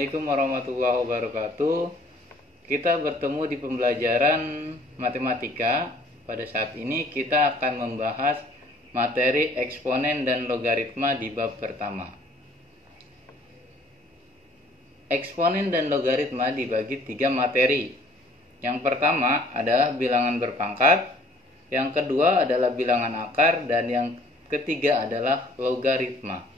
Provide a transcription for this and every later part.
Assalamualaikum warahmatullahi wabarakatuh. Kita bertemu di pembelajaran matematika. Pada saat ini kita akan membahas materi eksponen dan logaritma di bab pertama. Eksponen dan logaritma dibagi 3 materi. Yang pertama adalah bilangan berpangkat, yang kedua adalah bilangan akar, dan yang ketiga adalah logaritma.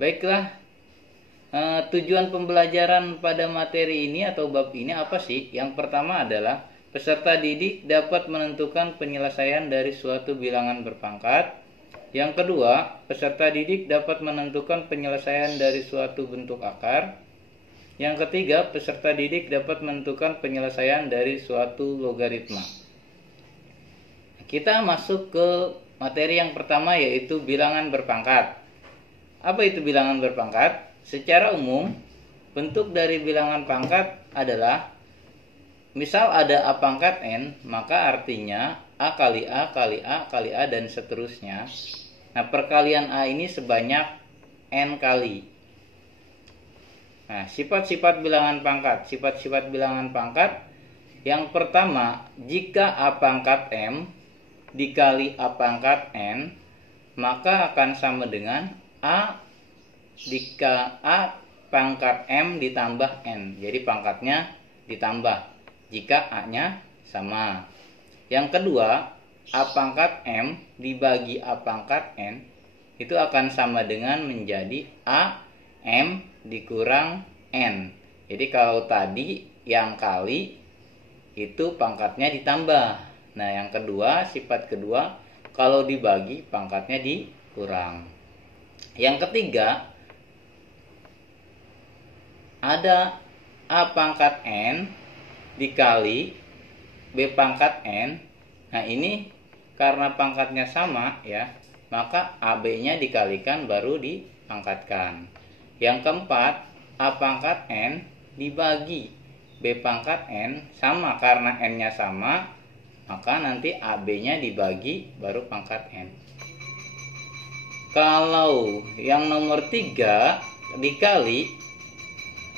Baiklah, tujuan pembelajaran pada materi ini atau bab ini apa sih? Yang pertama adalah peserta didik dapat menentukan penyelesaian dari suatu bilangan berpangkat. Yang kedua, peserta didik dapat menentukan penyelesaian dari suatu bentuk akar. Yang ketiga, peserta didik dapat menentukan penyelesaian dari suatu logaritma. Kita masuk ke materi yang pertama, yaitu bilangan berpangkat. Apa itu bilangan berpangkat? Secara umum, bentuk dari bilangan pangkat adalah, misal ada A pangkat N, maka artinya A kali A kali A kali A dan seterusnya. Nah, perkalian A ini sebanyak N kali. Nah, sifat-sifat bilangan pangkat. Sifat-sifat bilangan pangkat, yang pertama, jika A pangkat M dikali A pangkat N, maka akan sama dengan A pangkat M ditambah N. Jadi pangkatnya ditambah jika A-nya sama. Yang kedua, A pangkat M dibagi A pangkat N itu akan sama dengan menjadi A M dikurang N. Jadi kalau tadi yang kali itu pangkatnya ditambah. Nah, yang kedua, sifat kedua, kalau dibagi pangkatnya dikurang. Yang ketiga, ada A pangkat N dikali B pangkat N. Nah, ini karena pangkatnya sama ya, maka AB-nya dikalikan baru dipangkatkan. Yang keempat, A pangkat N dibagi B pangkat N, sama karena N-nya sama, maka nanti AB-nya dibagi baru pangkat N. Kalau yang nomor 3 dikali,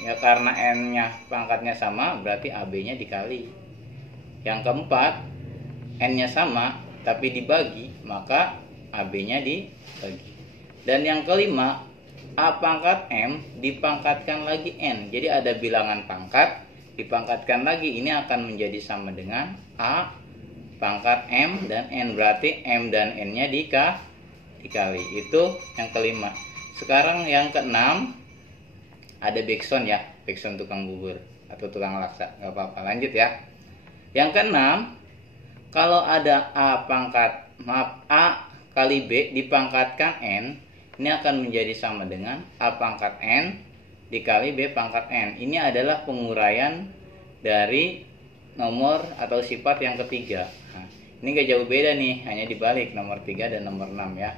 ya karena N-nya pangkatnya sama, berarti AB-nya dikali. Yang keempat, N-nya sama tapi dibagi, maka AB-nya dibagi. Dan yang kelima, A pangkat M dipangkatkan lagi N. Jadi ada bilangan pangkat dipangkatkan lagi, ini akan menjadi sama dengan A pangkat M dan N. Berarti M dan N-nya dikali. Itu yang kelima. Sekarang yang keenam, ada backsound ya, backsound tukang bubur atau tukang laksa, nggak apa-apa, lanjut ya. Yang keenam, kalau ada A kali B dipangkatkan N, ini akan menjadi sama dengan A pangkat N dikali B pangkat N. Ini adalah penguraian dari nomor atau sifat yang ketiga. Nah, ini gak jauh beda nih, hanya dibalik nomor 3 dan nomor 6 ya.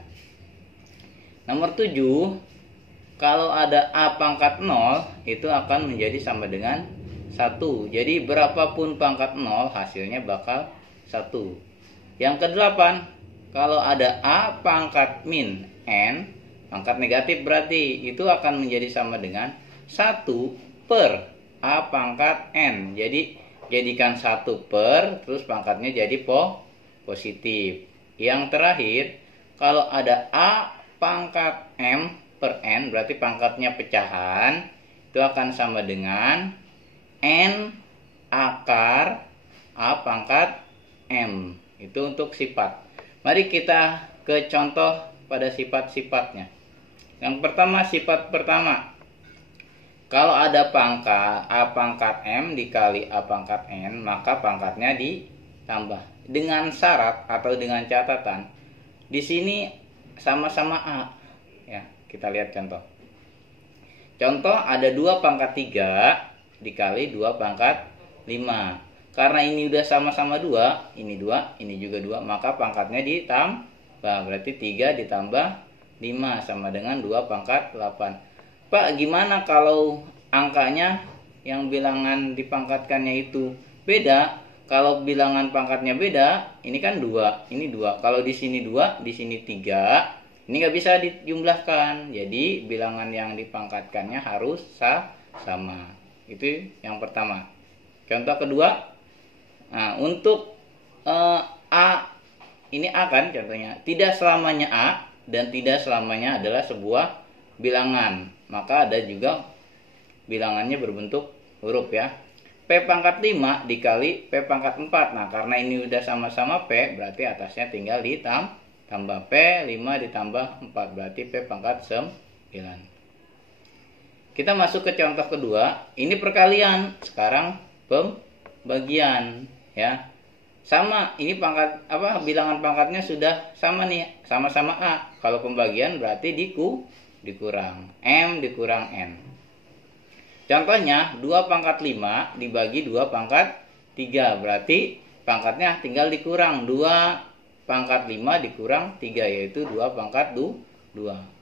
Nomor 7, kalau ada A pangkat 0, itu akan menjadi sama dengan 1. Jadi berapapun pangkat 0, hasilnya bakal 1. Yang ke-8, kalau ada A pangkat min N, pangkat negatif berarti itu akan menjadi sama dengan 1 per A pangkat N. Jadi jadikan 1 per, terus pangkatnya jadi positif. Yang terakhir, kalau ada A pangkat M per N, berarti pangkatnya pecahan, itu akan sama dengan N akar A pangkat M. Itu untuk sifat. Mari kita ke contoh pada sifat-sifatnya. Yang pertama, sifat pertama, kalau ada pangkat A pangkat M dikali A pangkat N, maka pangkatnya ditambah. Dengan syarat atau dengan catatan, di sini sama-sama A. Ya, kita lihat contoh. Contoh, ada 2 pangkat 3 dikali 2 pangkat 5. Karena ini udah sama-sama 2, ini 2, ini juga 2, maka pangkatnya ditambah. Berarti 3 ditambah 5 sama dengan 2 pangkat 8. Pak, gimana kalau angkanya yang bilangan dipangkatkannya itu beda? Kalau bilangan pangkatnya beda, ini kan 2, ini 2. Kalau di sini 2, di sini 3, Ini nggak bisa dijumlahkan, jadi bilangan yang dipangkatkannya harus sama. Itu yang pertama. Contoh kedua, nah, untuk A, ini A kan contohnya, tidak selamanya A dan tidak selamanya adalah sebuah bilangan, maka ada juga bilangannya berbentuk huruf ya. P pangkat 5 dikali P pangkat 4. Nah, karena ini udah sama-sama P, berarti atasnya tinggal ditambah P, 5 ditambah 4, berarti P pangkat 9. Kita masuk ke contoh kedua. Ini perkalian, sekarang pembagian ya. Sama, ini pangkat bilangan pangkatnya sudah sama nih, sama-sama A. Kalau pembagian berarti dikurang M dikurang N. Contohnya 2 pangkat 5 dibagi 2 pangkat 3, berarti pangkatnya tinggal dikurang 2 pangkat 5 dikurang 3, yaitu 2 pangkat 2.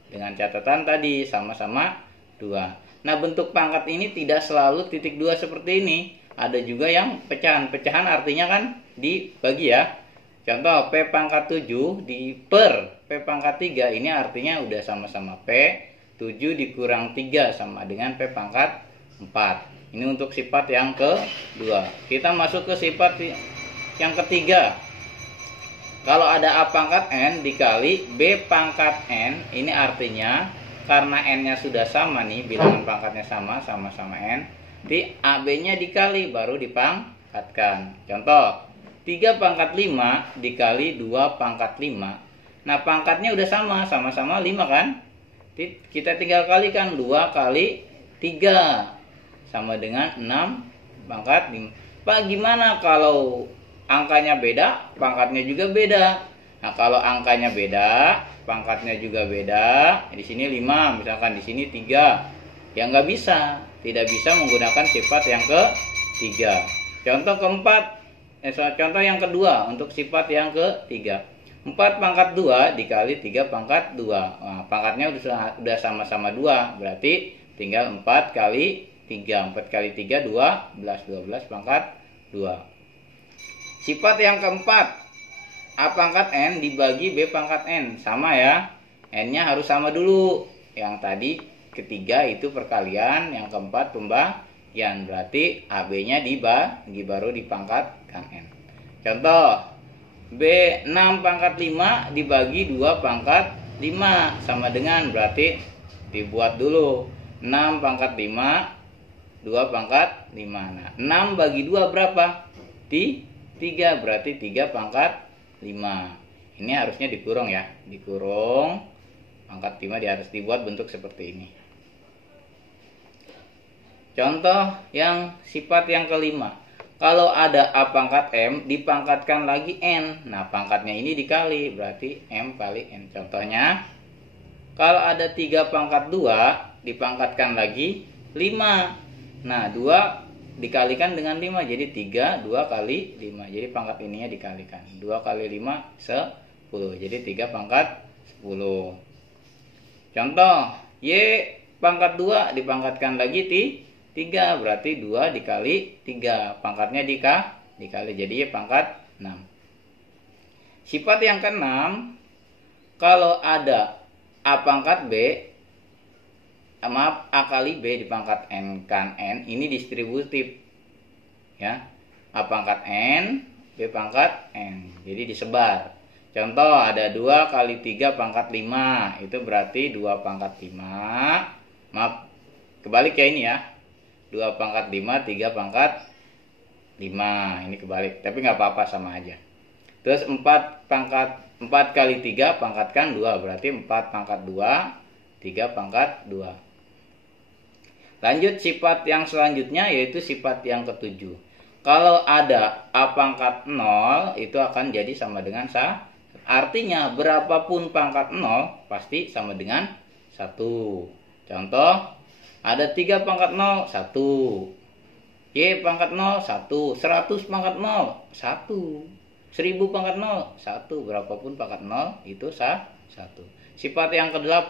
Dengan catatan tadi sama-sama 2. Nah, bentuk pangkat ini tidak selalu titik 2 seperti ini. Ada juga yang pecahan. Pecahan artinya kan dibagi ya. Contoh P pangkat 7 per P pangkat 3, ini artinya udah sama-sama P. 7 dikurang 3 sama dengan P pangkat 4. Ini untuk sifat yang kedua. Kita masuk ke sifat yang ketiga. Kalau ada A pangkat N dikali B pangkat N, ini artinya karena N-nya sudah sama nih, bilangan pangkatnya sama-sama N, di AB-nya dikali baru dipangkatkan. Contoh 3 pangkat 5 dikali 2 pangkat 5. Nah, pangkatnya udah sama-sama 5 kan? Kita tinggal kalikan 2 kali 3 sama dengan 6 pangkat 5. Pak, gimana kalau angkanya beda, pangkatnya juga beda? Nah, kalau angkanya beda, pangkatnya juga beda. Di sini 5, misalkan di sini 3. Ya nggak bisa, tidak bisa menggunakan sifat yang ketiga. Contoh contoh yang kedua untuk sifat yang ketiga. 4 pangkat 2 dikali 3 pangkat 2. Nah, pangkatnya udah sama-sama 2, berarti tinggal 4 kali 3. 4 kali 3 12 pangkat 2. Sifat yang keempat, A pangkat N dibagi B pangkat N. Sama ya, N-nya harus sama dulu. Yang tadi ketiga itu perkalian, yang keempat pembagian, berarti AB-nya dibagi baru dipangkatkan N. Contoh B 6 pangkat 5 dibagi 2 pangkat 5 sama dengan, berarti dibuat dulu 6 pangkat 5 2 pangkat 5. Nah, 6 bagi 2 berapa? 3, berarti 3 pangkat 5. Ini harusnya dikurung ya, dikurung pangkat 5 harus dibuat bentuk seperti ini. Contoh yang sifat yang kelima. Kalau ada A pangkat M dipangkatkan lagi N. Nah, pangkatnya ini dikali, berarti M kali N. Contohnya, kalau ada 3 pangkat 2 dipangkatkan lagi 5. Nah, 2 dikalikan dengan 5, jadi 3, 2 kali 5. Jadi pangkat ininya dikalikan. 2 kali 5, 10. Jadi 3 pangkat 10. Contoh, Y pangkat 2 dipangkatkan lagi 3, berarti 2 dikali 3. Pangkatnya dikali, jadi Y pangkat 6. Sifat yang keenam, kalau ada A pangkat B, A kali B dipangkat N kan N, ini distributif ya. A pangkat N, B pangkat N, jadi disebar. Contoh ada 2 kali 3 pangkat 5, itu berarti 2 pangkat 5. Maaf, kebalik ya ini ya, 2 pangkat 5, 3 pangkat 5, ini kebalik, tapi nggak apa-apa, sama aja. Terus 4 kali 3 pangkatkan 2, berarti 4 pangkat 2, 3 pangkat 2. Lanjut sifat yang selanjutnya, yaitu sifat yang ketujuh. Kalau ada A pangkat 0, itu akan jadi sama dengan 1. Artinya berapapun pangkat 0 pasti sama dengan 1. Contoh, ada 3 pangkat 0, 1. Y pangkat 0, 1. 100 pangkat 0, 1. 1000 pangkat 0, 1. Berapapun pangkat 0 itu 1. Sifat yang ke-8,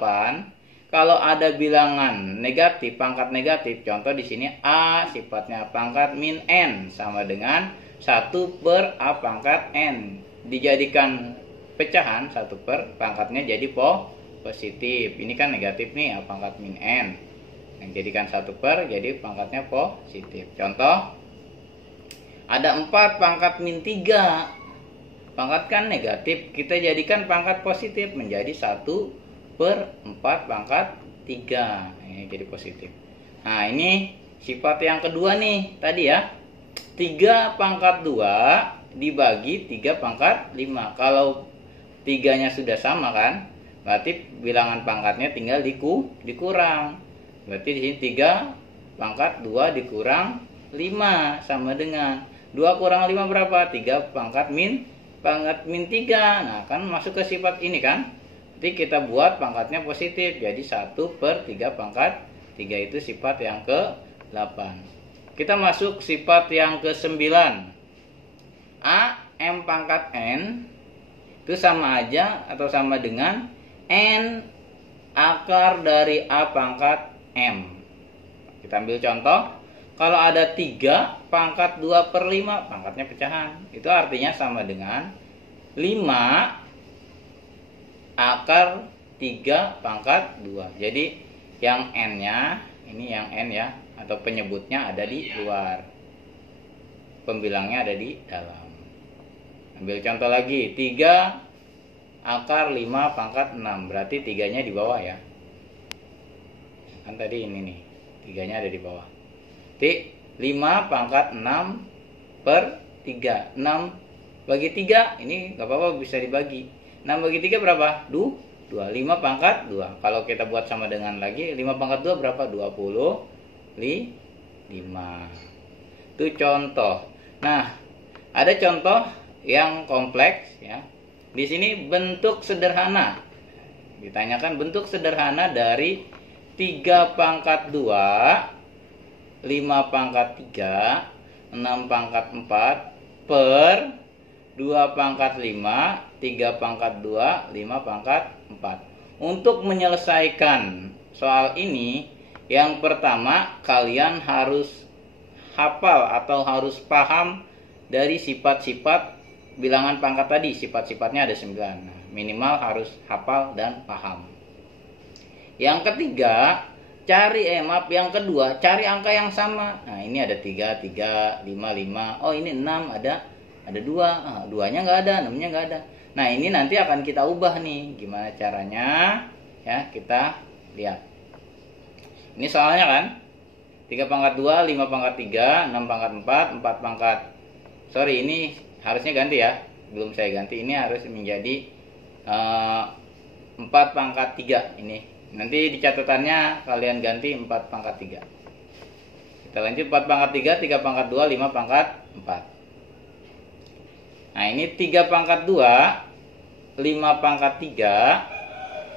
kalau ada bilangan negatif, pangkat negatif, contoh di sini A sifatnya pangkat min N sama dengan 1 per A pangkat N. Dijadikan pecahan 1 per, pangkatnya jadi positif. Ini kan negatif nih, A pangkat min N. Yang jadikan 1 per, jadi pangkatnya positif. Contoh, ada 4 pangkat min 3. Pangkat kan negatif, kita jadikan pangkat positif menjadi 1 per 4 pangkat 3. Ini jadi positif. Nah, ini sifat yang kedua nih, tadi ya. 3 pangkat 2 dibagi 3 pangkat 5. Kalau 3-nya sudah sama kan, berarti bilangan pangkatnya tinggal dikurang. Berarti di sini 3 pangkat 2 dikurang 5 sama dengan 2 kurang 5 berapa? 3 pangkat min 3. Nah, kan masuk ke sifat ini kan. Jadi kita buat pangkatnya positif, jadi 1 per 3 pangkat 3 itu sifat yang ke-8. Kita masuk sifat yang ke-9. A M pangkat N itu sama aja atau sama dengan N akar dari A pangkat M. Kita ambil contoh. Kalau ada 3 pangkat 2 per 5, pangkatnya pecahan. Itu artinya sama dengan 5 akar 3 pangkat 2. Jadi yang N-nya, ini yang N ya, atau penyebutnya ada di luar. Pembilangnya ada di dalam. Ambil contoh lagi, 3 akar 5 pangkat 6. Berarti 3-nya di bawah ya. Kan tadi ini nih, 3-nya ada di bawah. Jadi 5 pangkat 6 per 3. 6 bagi 3, ini gak apa-apa bisa dibagi. 6 bagi 3 berapa? 2. 5 pangkat 2. Kalau kita buat sama dengan lagi, 5 pangkat 2 berapa? 25. Itu contoh. Nah, ada contoh yang kompleks ya. Di sini bentuk sederhana. Ditanyakan bentuk sederhana dari 3 pangkat 2, 5 pangkat 3, 6 pangkat 4 per 2 pangkat 5, 3 pangkat 2, 5 pangkat 4. Untuk menyelesaikan soal ini, yang pertama kalian harus hafal atau harus paham dari sifat-sifat bilangan pangkat tadi. Sifat-sifatnya ada 9. Nah, minimal harus hafal dan paham. Yang ketiga, yang kedua, cari angka yang sama. Nah, ini ada 3, 5, 5. Oh, ini 6, ada 2. 2-nya nggak ada, 6-nya nggak ada. Nah, ini nanti akan kita ubah nih. Gimana caranya? Ya, kita lihat. Ini soalnya kan 3 pangkat 2, 5 pangkat 3, 6 pangkat 4, 4 pangkat. Sorry, ini harusnya ganti ya. Belum saya ganti. Ini harus menjadi 4 pangkat 3 ini. Nanti di catatannya kalian ganti 4 pangkat 3. Kita lanjut 4 pangkat 3, 3 pangkat 2, 5 pangkat 4. Nah, ini 3 pangkat 2, 5 pangkat 3.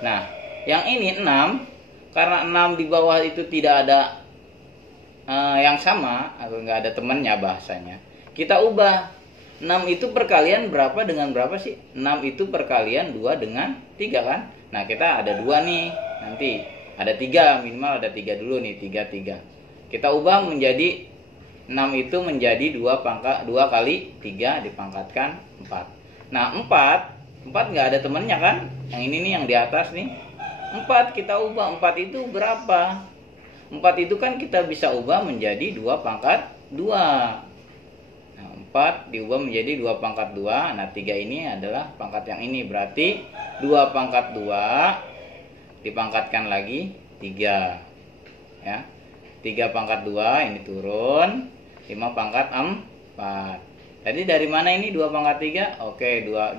Nah, yang ini 6. Karena 6 di bawah itu tidak ada yang sama, atau nggak ada temannya bahasanya. Kita ubah. 6 itu perkalian berapa dengan berapa sih? 6 itu perkalian 2 dengan 3 kan? Nah, kita ada 2 nih. Nanti ada 3, minimal ada 3 dulu nih, 3. Kita ubah menjadi 6 itu menjadi 2 kali 3 dipangkatkan 4. Nah, 4 nggak ada temennya kan? Yang ini nih yang di atas nih. 4 kita ubah. 4 itu berapa? 4 itu kan kita bisa ubah menjadi 2 pangkat 2. Nah, 4 diubah menjadi 2 pangkat 2. Nah, 3 ini adalah pangkat yang ini. Berarti 2 pangkat 2 dipangkatkan lagi 3. Ya. 3 pangkat 2 ini turun, 5 pangkat 4. Tadi dari mana ini 2 pangkat 3? Oke, 2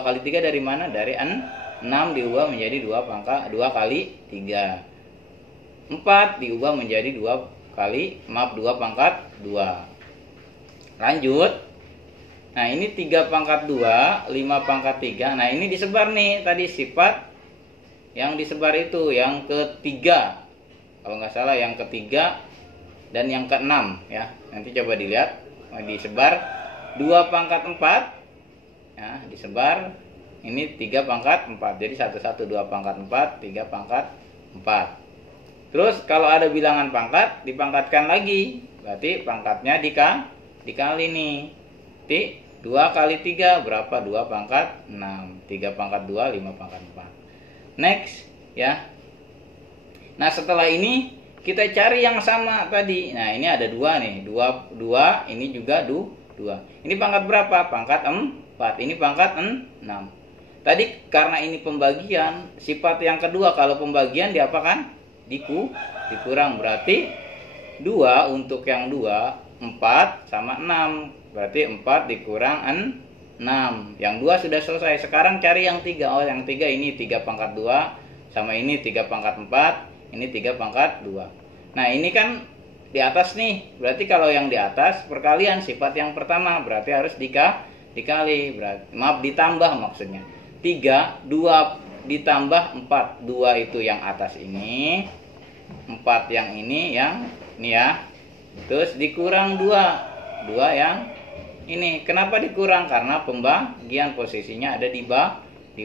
kali 3 dari mana? Dari 6 diubah menjadi 2 kali 3. 4 diubah menjadi 2 pangkat 2. Lanjut. Nah, ini 3 pangkat 2, 5 pangkat 3. Nah, ini disebar nih tadi sifat yang disebar itu yang ketiga. Kalau nggak salah yang ketiga dan yang keenam ya. Nanti coba dilihat. Disebar 2 pangkat 4 ya, disebar ini 3 pangkat 4. Jadi 1, 2 pangkat 4, 3 pangkat 4. Terus kalau ada bilangan pangkat dipangkatkan lagi. Berarti pangkatnya dikali nih. 2 kali 3 berapa? 2 pangkat 6. 3 pangkat 2, 5 pangkat 4. Next ya. Nah setelah ini kita cari yang sama tadi. Nah ini ada 2 nih, 2, ini juga 2. Ini pangkat berapa? Pangkat 4. Ini pangkat 6. Tadi karena ini pembagian, sifat yang kedua kalau pembagian diapakan? Dikurang. Berarti 2 untuk yang 2, 4 sama 6. Berarti 4 dikurang 6. Yang 2 sudah selesai. Sekarang cari yang 3. Oh yang 3 ini 3 pangkat 2 sama ini 3 pangkat 4. Ini 3 pangkat 2. Nah ini kan di atas nih. Berarti kalau yang di atas perkalian sifat yang pertama. Berarti harus dikali. Berarti, maaf ditambah maksudnya. 3, 2 ditambah 4. 2 itu yang atas ini. 4 yang ini ya. Terus dikurang 2. 2 yang ini. Kenapa dikurang? Karena pembagian posisinya ada di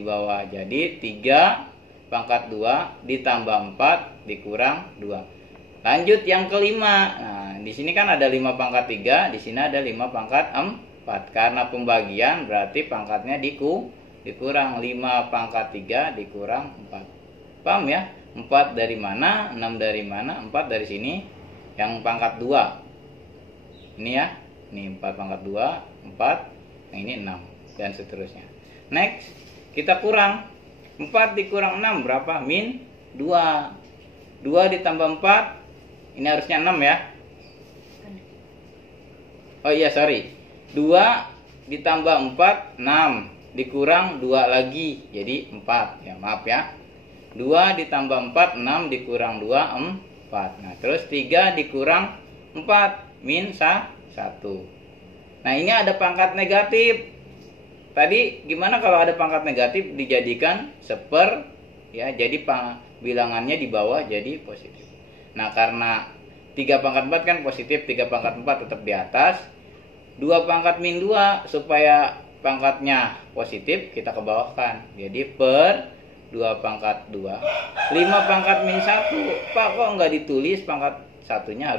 bawah. Jadi 3 pangkat 2 ditambah 4 dikurang 2. Lanjut yang kelima. Nah, di sini kan ada 5 pangkat 3, di sini ada 5 pangkat 4. Karena pembagian berarti pangkatnya dikurang 5 pangkat 3 dikurang 4. Paham ya? 4 dari mana? 6 dari mana? 4 dari sini. Yang pangkat 2. Ini ya. Ini 4 pangkat 2, 4. Yang ini 6 dan seterusnya. Next, kita kurang 4 dikurang 6 berapa? Min 2. 2 ditambah 4. Ini harusnya 6 ya. Oh iya sorry. 2 ditambah 4 6. Dikurang 2 lagi. Jadi 4 ya, maaf ya. 2 ditambah 4 6 dikurang 2 4. Nah terus 3 dikurang 4 min 1. Nah ini ada pangkat negatif. Tadi gimana kalau ada pangkat negatif dijadikan seper ya, jadi bilangannya di bawah jadi positif. Nah karena 3 pangkat 4 kan positif, 3 pangkat 4 tetap di atas. 2 pangkat min 2 supaya pangkatnya positif kita ke bawahkan. Jadi per 2 pangkat 2. 5 pangkat min 1. Pak kok nggak ditulis pangkat satunya?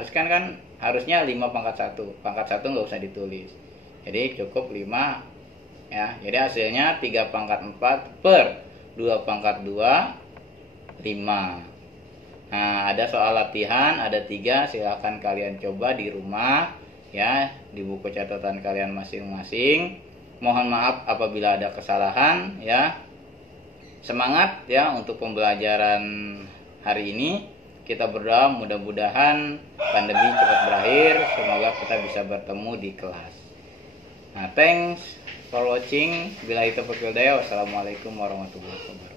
Harusnya 5 pangkat 1. Pangkat 1 nggak usah ditulis. Jadi cukup 5 ya. Jadi hasilnya 3 pangkat 4 per 2 pangkat 2 5. Nah ada soal latihan, ada 3. Silahkan kalian coba di rumah ya, di buku catatan kalian masing-masing. Mohon maaf apabila ada kesalahan ya. Semangat ya untuk pembelajaran hari ini. Kita berdoa mudah-mudahan pandemi cepat berakhir. Semoga kita bisa bertemu di kelas. Nah thanks for watching. Billahi taufiq wal hidayah. Wassalamualaikum warahmatullahi wabarakatuh.